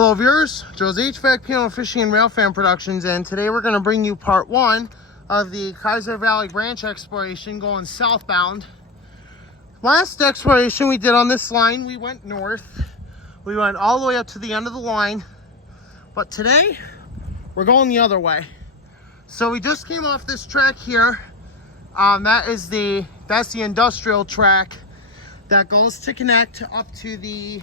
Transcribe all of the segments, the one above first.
Hello viewers, Joe's HVAC Panel Fishing and Rail Fan Productions, and today we're going to bring you part one of the Kaiser Valley branch exploration going southbound. Last exploration we did on this line, we went north. We went all the way up to the end of the line, but today we're going the other way. So we just came off this track here. That's the industrial track that goes to connect up to the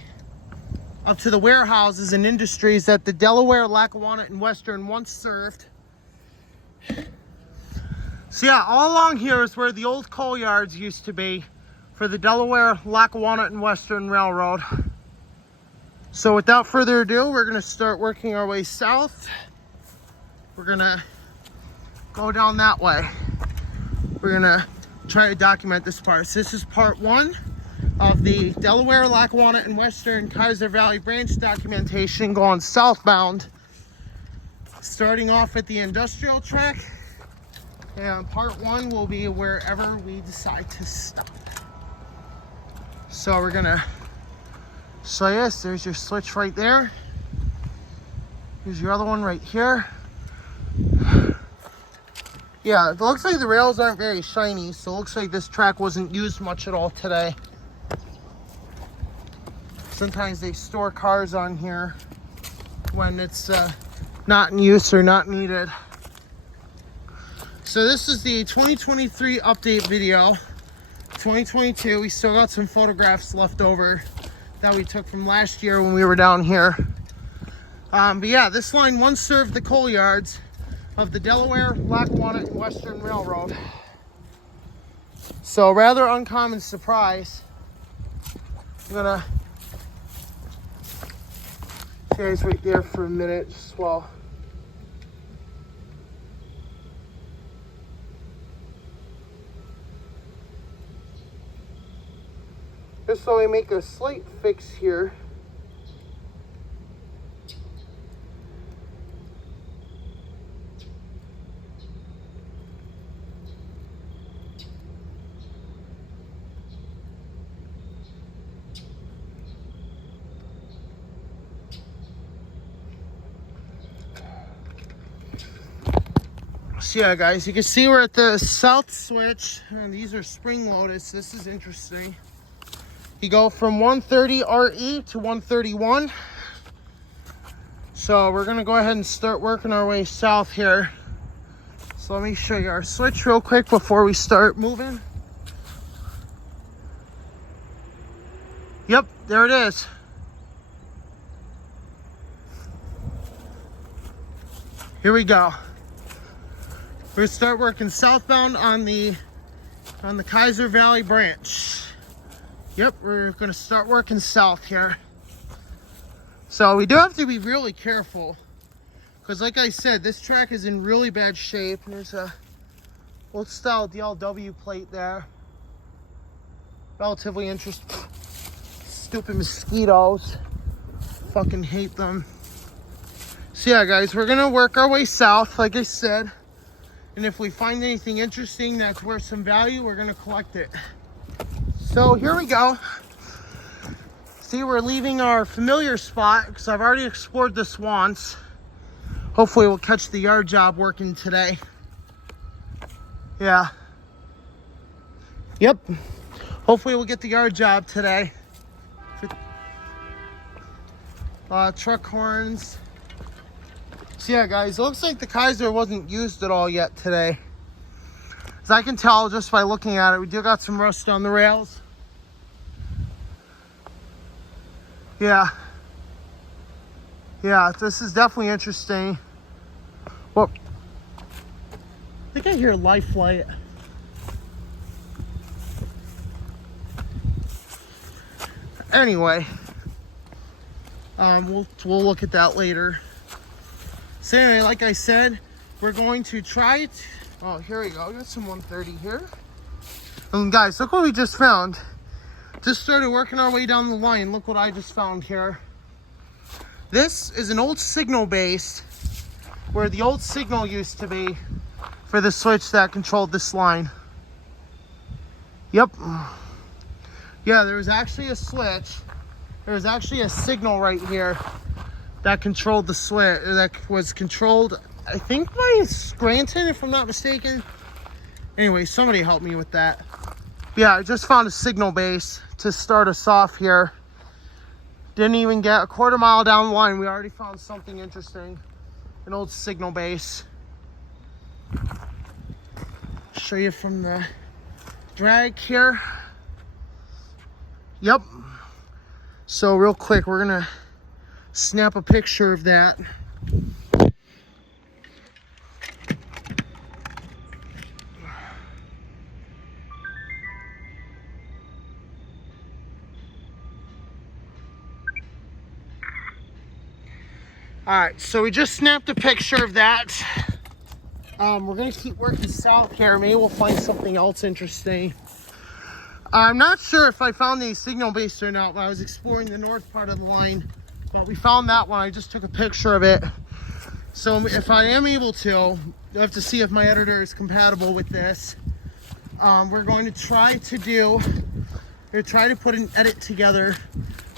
warehouses and industries that the Delaware, Lackawanna, and Western once served. So yeah, all along here is where the old coal yards used to be for the Delaware, Lackawanna, and Western Railroad. So without further ado, we're gonna start working our way south. We're gonna go down that way. We're gonna try to document this part. So this is part one of the Delaware, Lackawanna, and Western Kaiser Valley branch documentation going southbound, starting off at the industrial track, and part one will be wherever we decide to stop. So we're gonna show you this. There's your switch right there. Here's your other one right here. Yeah, it looks like the rails aren't very shiny, so it looks like this track wasn't used much at all today. Sometimes they store cars on here when it's not in use or not needed. So this is the 2023 update video. 2022, we still got some photographs left over that we took from last year when we were down here. But yeah, this line once served the coal yards of the Delaware, Lackawanna, and Western Railroad. So rather uncommon surprise. I'm gonna guys right there for a minute just while just so we make a slight fix here. So yeah guys, you can see we're at the south switch, and these are spring loaded, so this is interesting. You go from 130 RE to 131. So we're gonna go ahead and start working our way south here. So let me show you our switch real quick before we start moving. Yep, there it is. Here we go. We're gonna start working southbound on the Kaiser Valley branch. Yep, we're gonna start working south here. So we do have to be really careful, because like I said, this track is in really bad shape. There's a old style DLW plate there. Relatively interesting. Stupid mosquitoes. Fucking hate them. So yeah guys, we're gonna work our way south, like I said. And if we find anything interesting that's worth some value, we're gonna collect it. So here we go. See, we're leaving our familiar spot because I've already explored this once. Hopefully we'll catch the yard job working today. Yeah. Yep. Hopefully we'll get the yard job today. Truck horns. So yeah guys, it looks like the Kaiser wasn't used at all yet today. As I can tell just by looking at it, we do got some rust on the rails. Yeah, this is definitely interesting. Well, I think I hear a life flight. Anyway, we'll look at that later. So anyway, like I said, we're going to try it. Oh, here we go. We got some 130 here. And guys, look what we just found. Just started working our way down the line. Look what I just found here. This is an old signal base where the old signal used to be for the switch that controlled this line. Yep. Yeah, there was actually a switch. There was actually a signal right here that controlled the switch, that was controlled, I think, by Scranton, if I'm not mistaken. Anyway, somebody help me with that. Yeah, I just found a signal base to start us off here. Didn't even get a quarter mile down the line. We already found something interesting. An old signal base. Show you from the drag here. Yep. So real quick, we're gonna snap a picture of that. All right, so we just snapped a picture of that. We're gonna keep working south here. Maybe we'll find something else interesting. I'm not sure if I found the signal base or not when I was exploring the north part of the line, but we found that one. I just took a picture of it. So if I am able to, I have to see if my editor is compatible with this. We're going to try to put an edit together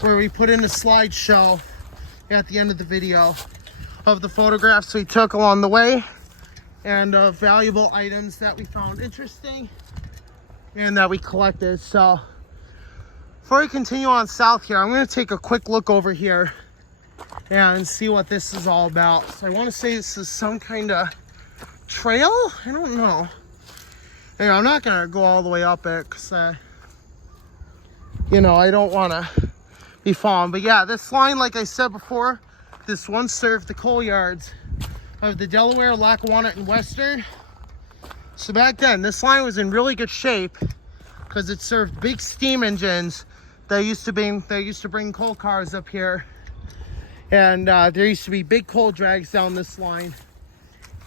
where we put in a slideshow at the end of the video of the photographs we took along the way and valuable items that we found interesting and that we collected. So before we continue on south here, I'm going to take a quick look over here and see what this is all about. So I want to say this is some kind of trail. I don't know. Anyway, I'm not going to go all the way up it because you know, I don't want to be falling. But yeah, this line, like I said before, this once served the coal yards of the Delaware, Lackawanna, and Western. So back then, this line was in really good shape because it served big steam engines that used to bring coal cars up here, and there used to be big coal drags down this line.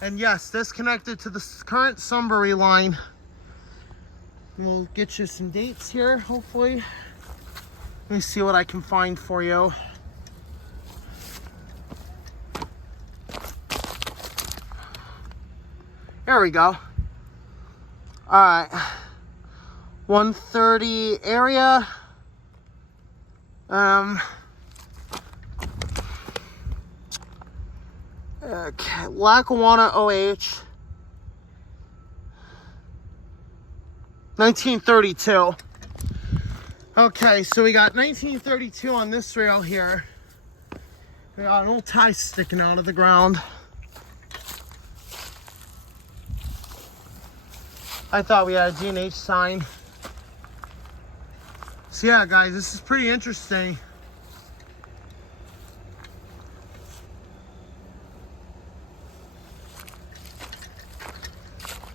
And yes, this connected to the current Sunbury line. We'll get you some dates here, hopefully. Let me see what I can find for you. There we go. All right. 130 area. Okay, Lackawanna OH. 1932. Okay, so we got 1932 on this rail here. We got an old tie sticking out of the ground. I thought we had a G&H sign. So yeah, guys, this is pretty interesting.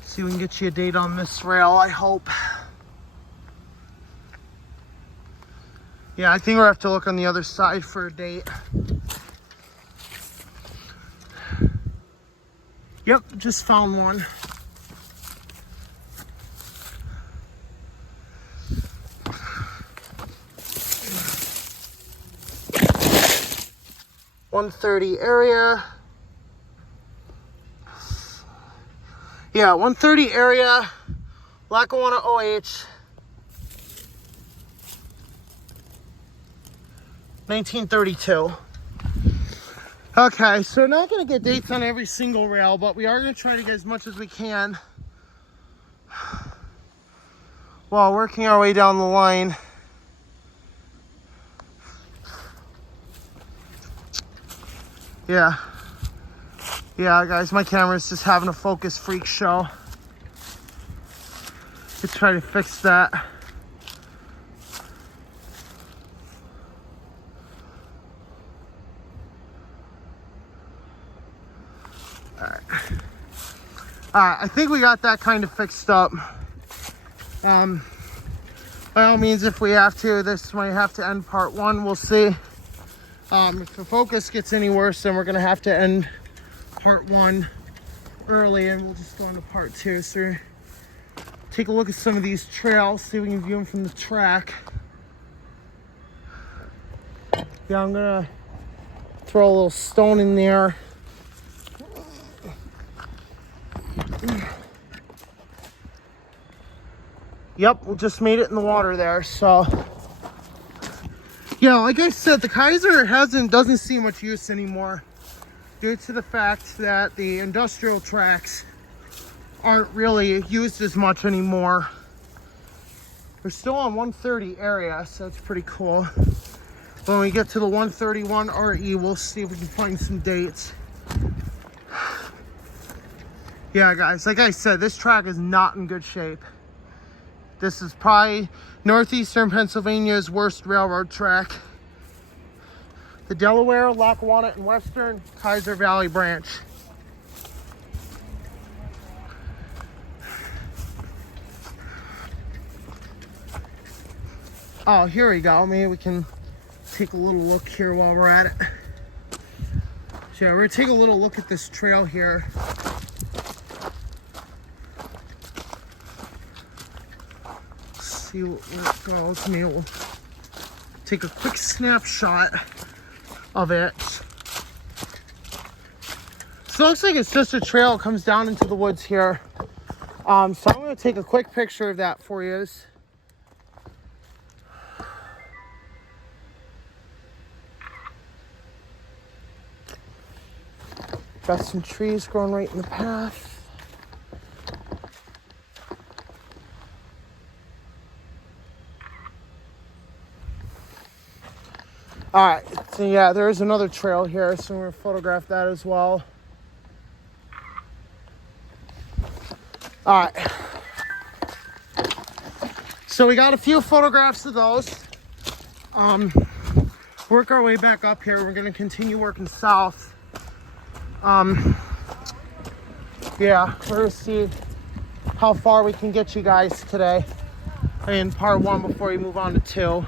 See if we can get you a date on this rail, I hope. Yeah, I think we'll have to look on the other side for a date. Yep, just found one. .130 area. Yeah, 130 area, Lackawanna OH. 1932. Okay, so not going to get dates on every single rail, but we are going to try to get as much as we can while working our way down the line. Yeah, guys, my camera's just having a focus freak show. Let's try to fix that. Alright, I think we got that kind of fixed up. By all means, if we have to, this might have to end part one. We'll see. If the focus gets any worse, then we're going to have to end part one early, and we'll just go into part two. So take a look at some of these trails, see if we can view them from the track. Yeah, I'm going to throw a little stone in there. Yep, we just made it in the water there, so Yeah, like I said, the Kaiser doesn't see much use anymore due to the fact that the industrial tracks aren't really used as much anymore. We're still on 130 area, so that's pretty cool. When we get to the 131 RE, we'll see if we can find some dates. Yeah, guys, like I said, this track is not in good shape. This is probably northeastern Pennsylvania's worst railroad track. The Delaware, Lackawanna, and Western Kaiser Valley branch. Oh, here we go. Maybe we can take a little look here while we're at it. So yeah, we're gonna take a little look at this trail here. See what follows me. We'll take a quick snapshot of it. So it looks like it's just a trail. It comes down into the woods here. So I'm going to take a quick picture of that for you. Got some trees growing right in the path. All right, so yeah, there's another trail here, so we're gonna photograph that as well. All right. So we got a few photographs of those. Work our way back up here. We're gonna continue working south. Yeah, we're gonna see how far we can get you guys today in part 1 before we move on to 2.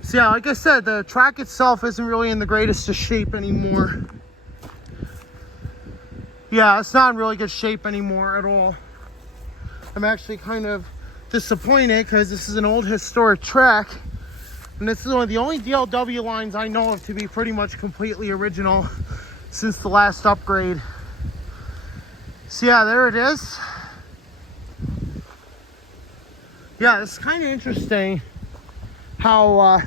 So yeah, like I said, the track itself isn't really in the greatest of shape anymore. Yeah, it's not in really good shape anymore at all. I'm actually kind of disappointed because this is an old historic track, and this is one of the only DLW lines I know of to be pretty much completely original since the last upgrade. So yeah, there it is. Yeah, it's kind of interesting how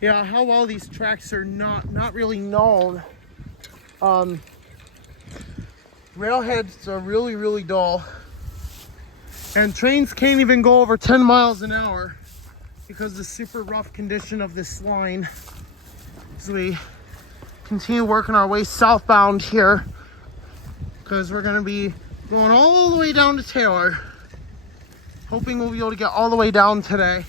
yeah, how well these tracks are not really known. Railheads are really dull, and trains can't even go over 10 miles an hour because of the super rough condition of this line. As we continue working our way southbound here, because we're going to be going all the way down to Taylor, hoping we'll be able to get all the way down today.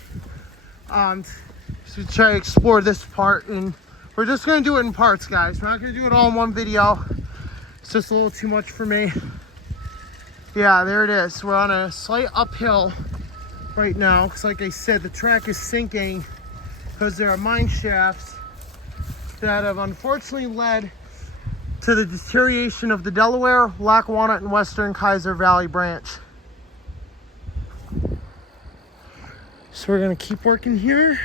To try to explore this part, and we're just going to do it in parts, guys. We're not going to do it all in one video. It's just a little too much for me. Yeah, there it is. We're on a slight uphill right now because, like I said, the track is sinking because there are mine shafts that have unfortunately led to the deterioration of the Delaware, Lackawanna, and Western Kaiser Valley branch. So we're going to keep working here.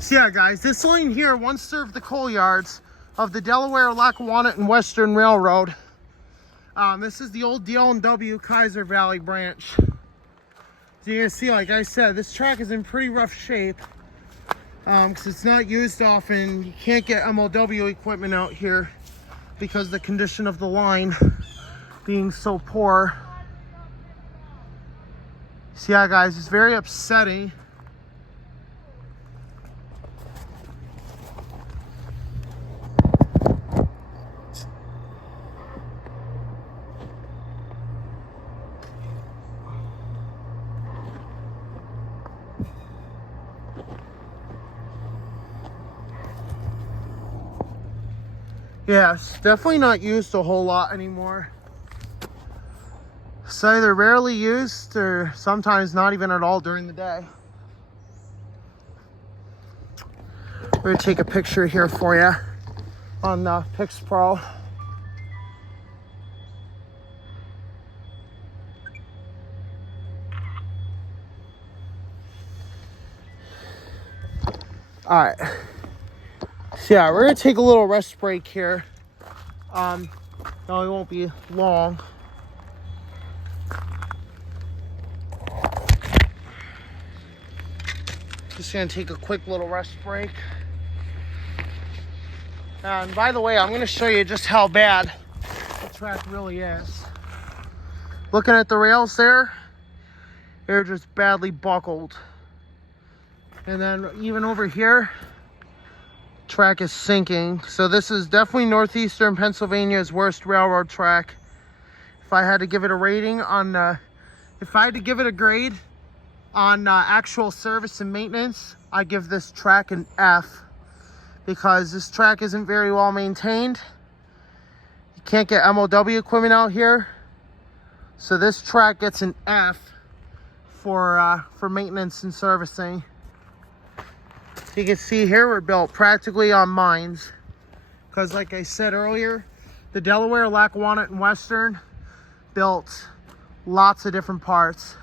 So yeah, guys, this line here once served the coal yards of the Delaware, Lackawanna, and Western Railroad. This is the old DL&W Kaiser Valley branch. So you can see, like I said, this track is in pretty rough shape because it's not used often. You can't get MLW equipment out here because of the condition of the line being so poor. So yeah, guys, it's very upsetting. Yeah, it's definitely not used a whole lot anymore. It's either rarely used or sometimes not even at all during the day. We're gonna take a picture here for you on the Pix Pro. All right. So yeah, we're gonna take a little rest break here. No, it won't be long. Just gonna take a quick little rest break. And by the way, I'm gonna show you just how bad the track really is. Looking at the rails there, they're just badly buckled. And then even over here, track is sinking. So this is definitely northeastern Pennsylvania's worst railroad track. If I had to give it a rating on, if I had to give it a grade on actual service and maintenance, I give this track an F, because this track isn't very well maintained. You can't get MOW equipment out here. So this track gets an F for maintenance and servicing. You can see here we're built practically on mines, because like I said earlier, the Delaware, Lackawanna, and Western built lots of different parts.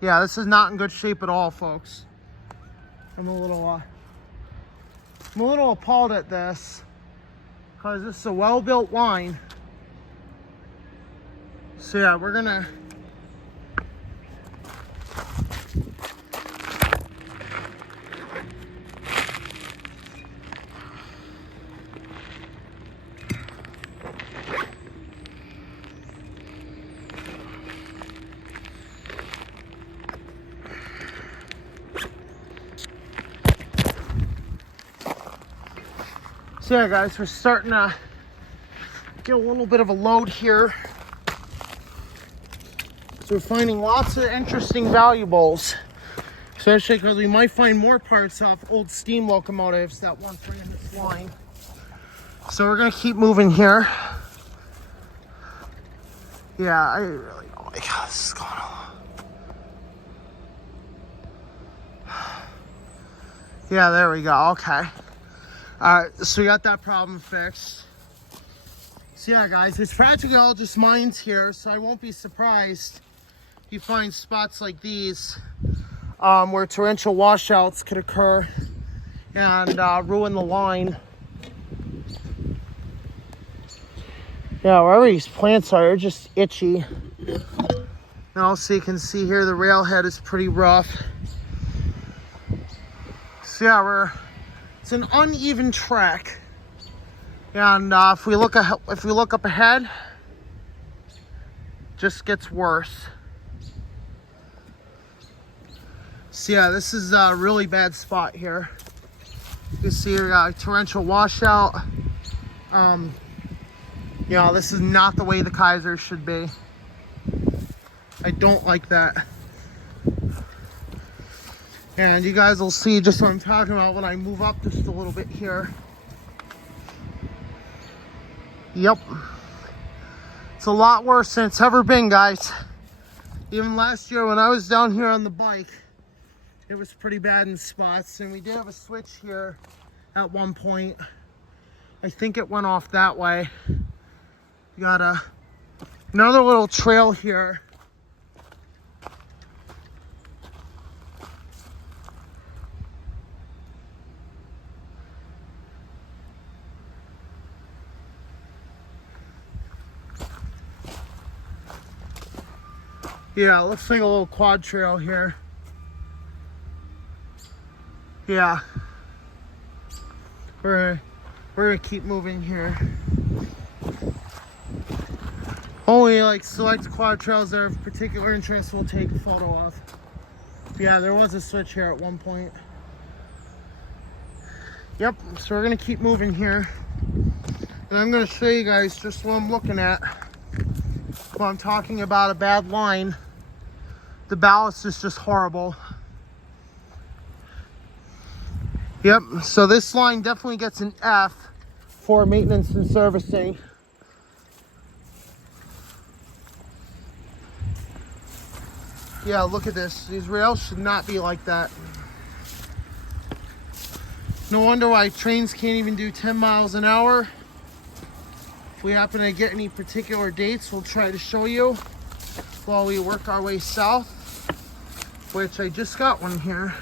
Yeah, this is not in good shape at all, folks. I'm a little appalled at this, because this is a well-built line. So yeah, we're gonna So yeah, guys, we're starting to get a little bit of a load here. So we're finding lots of interesting valuables, especially because we might find more parts off old steam locomotives that once ran this line. So we're gonna keep moving here. Yeah, I really don't like how this is going on. Yeah, there we go. Okay. Alright, so we got that problem fixed. So yeah, guys, it's practically all just mines here, so I won't be surprised if you find spots like these where torrential washouts could occur and ruin the line. Yeah, wherever these plants are, they're just itchy. And also you can see here the railhead is pretty rough. So yeah, it's an uneven track. And if we look up ahead, it just gets worse. So yeah, this is a really bad spot here. You can see we got a torrential washout. You know, this is not the way the Kaiser should be. I don't like that. And you guys will see just what I'm talking about when I move up just a little bit here. Yep. It's a lot worse than it's ever been, guys. Even last year when I was down here on the bike, it was pretty bad in spots. And we did have a switch here at one point. I think it went off that way. We got another little trail here. Yeah, it looks like a little quad trail here. Yeah. We're gonna keep moving here. Only like select quad trails that are of particular interest we'll take a photo of. Yeah, there was a switch here at one point. Yep, so we're gonna keep moving here. And I'm gonna show you guys just what I'm looking at. When I'm talking about a bad line, the ballast is just horrible. Yep, so this line definitely gets an F for maintenance and servicing. Yeah, look at this. These rails should not be like that. No wonder why trains can't even do 10 miles an hour. If we happen to get any particular dates, we'll try to show you while we work our way south, which I just got one here.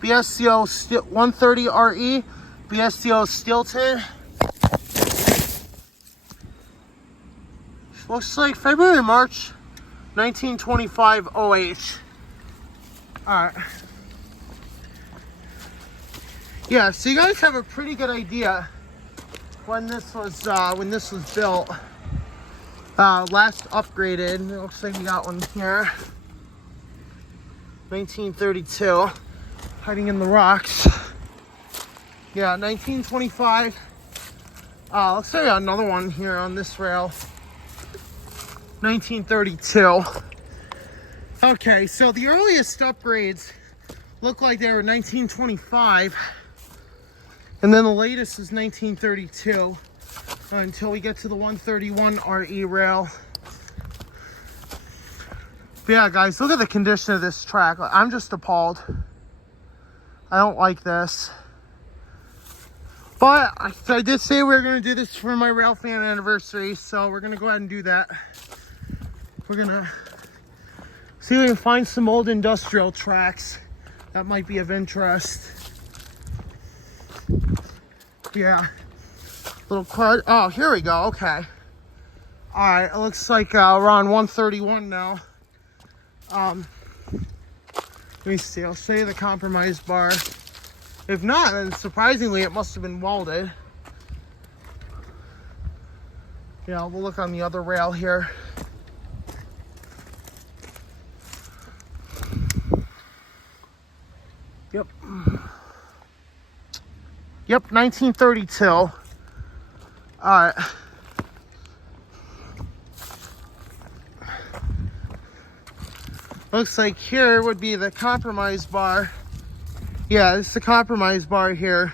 BSCO 130 RE, BSCO Stilton. Looks like February, March 1925 OH. All right. Yeah, so you guys have a pretty good idea when this was built. Last upgraded. It looks like we got one here. 1932. Hiding in the rocks. Yeah, 1925. Let's say another one here on this rail. 1932. Okay, so the earliest upgrades look like they were 1925. And then the latest is 1932 until we get to the 131 RE rail. But yeah, guys, look at the condition of this track. I'm just appalled. I don't like this. But I did say we were going to do this for my rail fan anniversary, so we're going to go ahead and do that. We're going to see if we can find some old industrial tracks that might be of interest. Yeah, little crud. Oh, here we go. Okay. All right. It looks like we're on 131 now. Let me see. I'll show you the compromise bar. If not, then surprisingly, it must have been welded. Yeah, we'll look on the other rail here. Yep. Yep, 1932. All right. Looks like here would be the compromise bar. Yeah, this is the compromise bar here.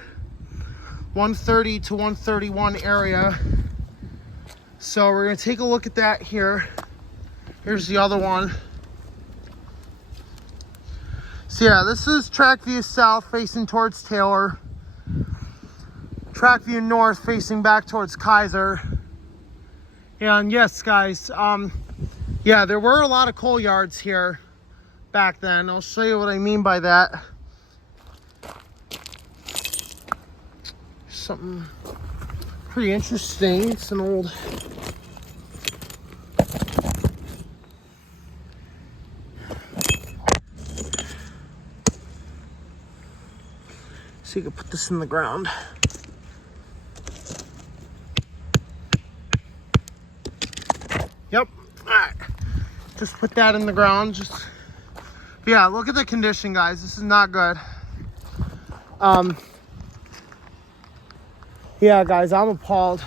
130 to 131 area. So we're gonna take a look at that here. Here's the other one. So yeah, this is track view south facing towards Taylor. Track view north facing back towards Kaiser. And yes, guys, yeah, there were a lot of coal yards here back then. I'll show you what I mean by that. Something pretty interesting. It's an old so you can put this in the ground. Yep. All right. Just put that in the ground. Just yeah. Look at the condition, guys. This is not good. Yeah, guys, I'm appalled.